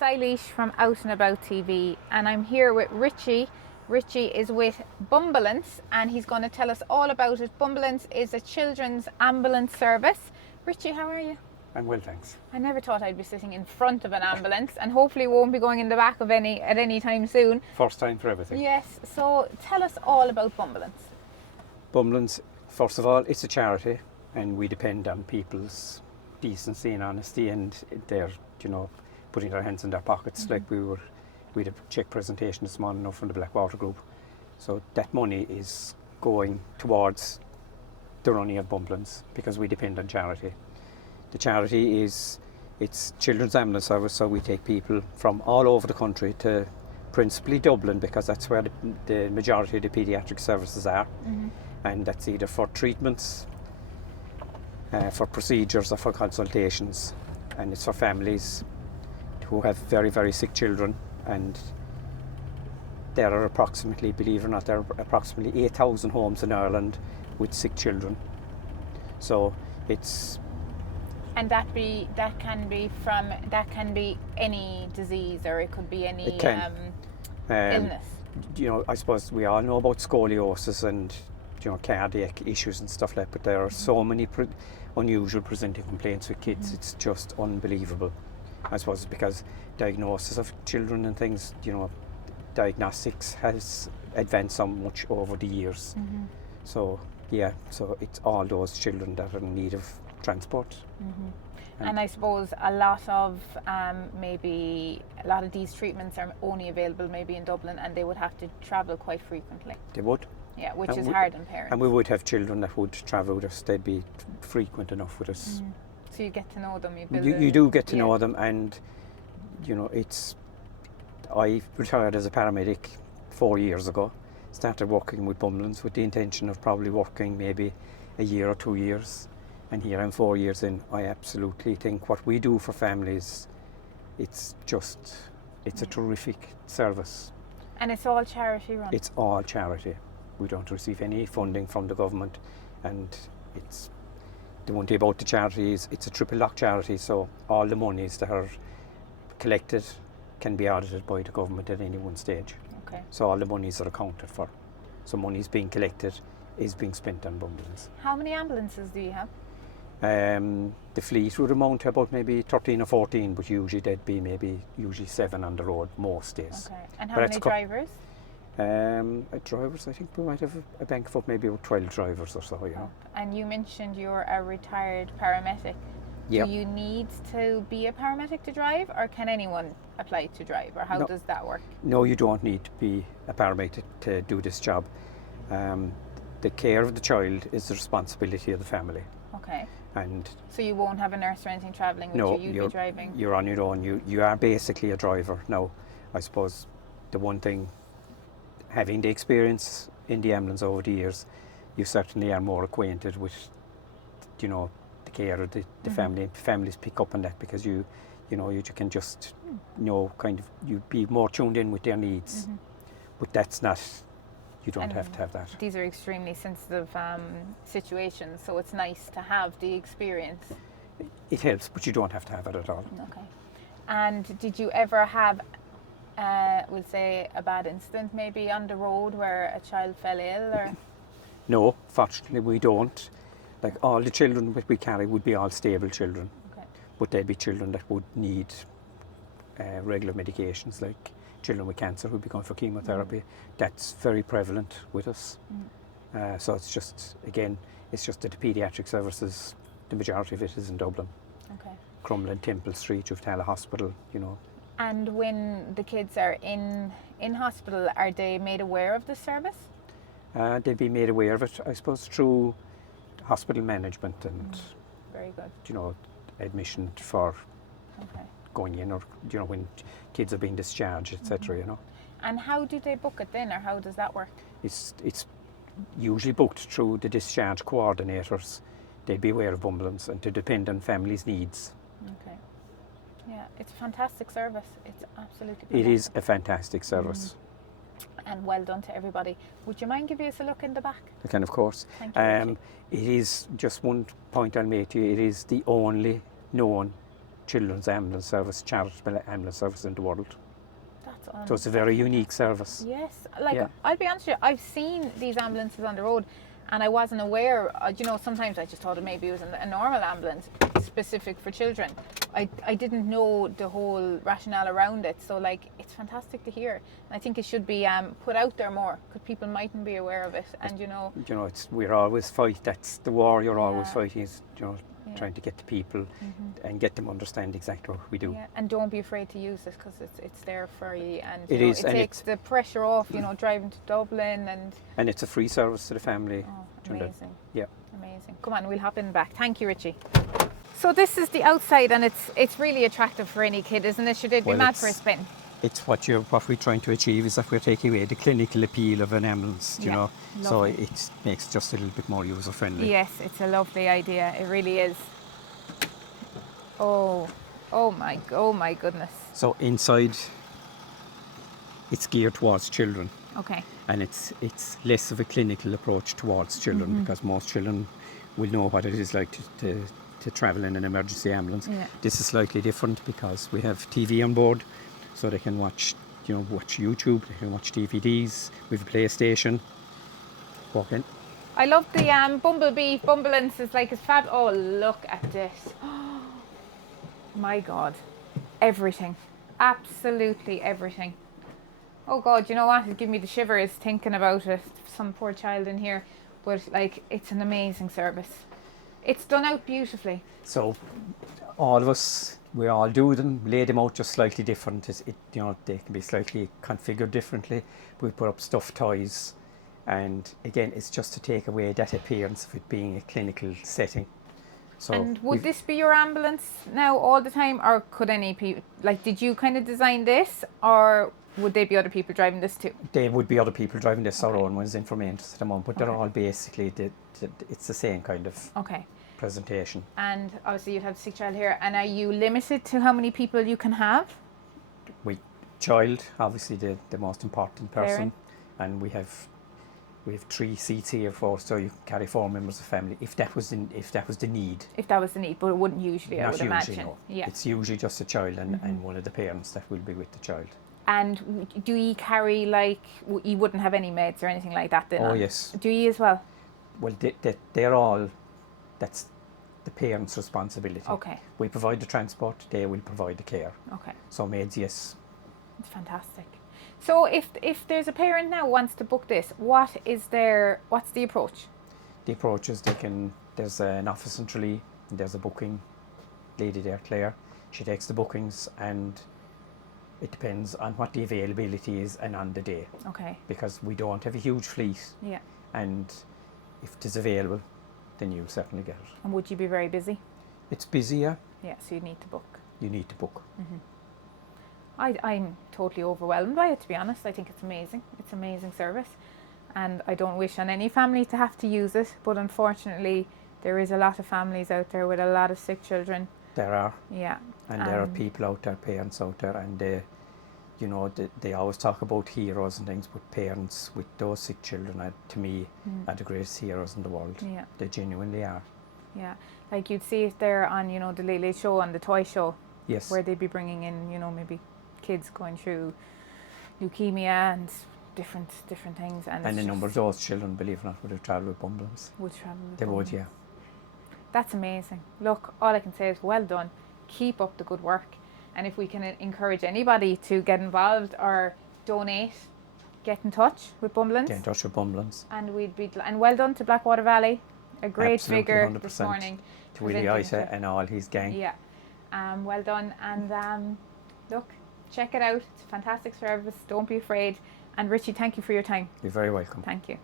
it's Eilish from Out and About TV, and I'm here with Richie. Richie is with Bumbleance, and he's going to tell us all about it. Bumbleance is a children's ambulance service. Richie, how are you? I'm well, thanks. I never thought I'd be sitting in front of an ambulance, and hopefully won't be going in the back of any at any time soon. First time for everything. Yes, so tell us all about Bumbleance. Bumbleance, first of all, it's a charity, and we depend on people's decency and honesty, and their, putting their hands in their pockets. Mm-hmm. Like we had a cheque presentation this morning from the Blackwater Group. So that money is going towards the running of Bumbleance because we depend on charity. The charity it's children's ambulance service, so we take people from all over the country to principally Dublin because that's where the majority of the paediatric services are. Mm-hmm. And that's either for treatments, for procedures or for consultations, and it's for families who have very, very sick children. And there are approximately, believe it or not, there are approximately 8,000 homes in Ireland with sick children. So it's... And that can be any disease, or it could be any illness. I suppose we all know about scoliosis and cardiac issues and stuff like that, but there are so many unusual presenting complaints with kids. It's just unbelievable. I suppose because diagnosis of children and things, diagnostics has advanced so much over the years. Mm-hmm. So it's all those children that are in need of transport. Mm-hmm. And I suppose a lot of these treatments are only available maybe in Dublin, and they would have to travel quite frequently. They would. Yeah, which is hard on parents. And we would have children that would travel with us. They'd be frequent enough with us. Mm-hmm. So you get to know them. You do get to know them, and I retired as a paramedic 4 years ago. Started working with Bumbleance with the intention of probably working maybe a year or 2 years. And here I'm 4 years in. I absolutely think what we do for families, it's a terrific service. And it's all charity run? It's all charity. We don't receive any funding from the government, and the one thing about the charity is it's a triple lock charity, so all the monies that are collected can be audited by the government at any one stage. Okay. So all the monies are accounted for. So monies being collected is being spent on Bumbleance. How many ambulances do you have? The fleet would amount to about maybe 13 or 14, but usually there'd be usually 7 on the road most days. Okay. And how many drivers? Drivers, I think we might have a bank of up maybe about 12 drivers or so, And you mentioned you're a retired paramedic. Yep. Do you need to be a paramedic to drive, or can anyone apply to drive, or how does that work? No, you don't need to be a paramedic to do this job. The care of the child is the responsibility of the family. Okay. And so you won't have a nurse or anything travelling with you? You'd be driving? You're on your own. You are basically a driver. Now, I suppose the one thing, having the experience in the ambulance over the years, you certainly are more acquainted with, the care of the family. Families pick up on that because you can just you'd be more tuned in with their needs. Mm-hmm. But that's not. You don't have to have that. These are extremely sensitive situations, so it's nice to have the experience. It helps, but you don't have to have it at all. Okay. And did you ever have, we'll say, a bad incident maybe on the road where a child fell ill? Or? No, fortunately we don't. Like all the children that we carry would be all stable children. Okay. But they'd be children that would need regular medications, like children with cancer who'd be going for chemotherapy. That's very prevalent with us. So it's just that the paediatric services, the majority of it is in Dublin. Okay. Crumlin, Temple Street, Juftala Hospital, And when the kids are in hospital, are they made aware of the service? They'd be made aware of it, I suppose, through hospital management and very good. Admission for going in, or when kids are being discharged, etc. And how do they book it then, or how does that work? It's usually booked through the discharge coordinators. They'd be aware of Bumbleance and to depend on families' needs. Okay. Yeah, it's a fantastic service. It's absolutely fantastic. It is a fantastic service. And well done to everybody. Would you mind giving us a look in the back? I can, of course. Thank you, it is, just one point I'll make to you, it is the only known children's ambulance service, charitable ambulance service in the world. That's So it's a very unique service. Yes, like Yeah. I'll be honest with you, I've seen these ambulances on the road, and I wasn't aware. You know, sometimes I just thought maybe it was a normal ambulance specific for children. I didn't know the whole rationale around it. So like, it's fantastic to hear. And I think it should be put out there more, because people mightn't be aware of it. And you know, We're always fight. That's the war you're always Yeah. fighting. Is trying to get the people and get them understand exactly what we do. yeah, and don't be afraid to use it, because it's there for you, and It you know, is, it and takes the pressure off. You know, driving to Dublin And it's a free service to the family. amazing. Yeah. Amazing. Come on, we'll hop in the back. Thank you, Richie. So this is the outside, and it's really attractive for any kid, isn't it? Should they be Well, mad for a spin? It's what we're trying to achieve is that we're taking away the clinical appeal of an ambulance, you Yeah, know. So lovely. it makes it just a little bit more user friendly. Yes, it's a lovely idea. It really is. Oh my goodness. So inside, it's geared towards children, Okay. and it's less of a clinical approach towards children, because most children will know what it is like to travel in an emergency ambulance. Yeah. This is slightly different because we have TV on board, so they can watch YouTube, they can watch DVDs. We have a PlayStation. Walk in. I love the Bumbleance is like, it's fab. Oh, look at this. My God. Everything. Absolutely everything. Oh God, you know what? It's giving me the shivers thinking about it. Some poor child in here. But like, it's an amazing service. It's done out beautifully. So all of us, we all do them, lay them out just slightly different. They can be slightly configured differently. We put up stuffed toys, and again, it's just to take away that appearance of it being a clinical setting. So And would this be your ambulance now all the time, or could any people, like, did you kind of design this, or would they be other people driving this too? there would be other people driving this, our own ones in from interest at the moment, but they're Okay. all basically, it's the same kind of Okay. presentation. And obviously you'd have the sick child here, and are you limited to how many people you can have? Child, obviously the most important person, Parent. and we have 3 seats here so you can carry 4 members of family if that was the need. If that was the need, but it wouldn't usually, I Not would usually, imagine. no. Yeah. It's usually just a child and one of the parents that will be with the child. And do you carry, like, you wouldn't have any meds or anything like that then? Oh yes. Do you as well? Well, they're all, that's the parents' responsibility. Okay. We provide the transport, they will provide the care. Okay. So maids, yes. It's fantastic. So if there's a parent now who wants to book this, what's the approach? The approach is there's an office in Tralee, and there's a booking lady there, Claire. She takes the bookings, and it depends on what the availability is and on the day, Okay. because we don't have a huge fleet, Yeah. and if it is available, then you'll certainly get it. And would you be very busy? It's busier, Yeah, so you need to book. you need to book. I'm totally overwhelmed by it, to be honest. I think it's amazing. It's an amazing service. And I don't wish on any family to have to use it. But unfortunately, there is a lot of families out there with a lot of sick children. There are, Yeah. and there are people out there, parents out there, and they always talk about heroes and things, but parents with those sick children to me are the greatest heroes in the world. Yeah. They genuinely are. Yeah. Like you'd see it there on, the Late Late Show, on the toy show, Yes. where they'd be bringing in, maybe kids going through leukemia and different things. And And a number of those children, believe it or not, would have travelled with Bumbleance. would travel with They would, Bumbleance. yeah. That's amazing. Look, all I can say is well done. Keep up the good work. And if we can encourage anybody to get involved or donate, get in touch with Bumbleance. Get in touch with Bumbleance. And and well done to Blackwater Valley. A great Absolutely, figure 100%. this morning. To Willie presenting Fitzgerald and all his gang. Yeah. Well done. And look, check it out. It's a fantastic service. Don't be afraid. And Richie, thank you for your time. You're very welcome. Thank you.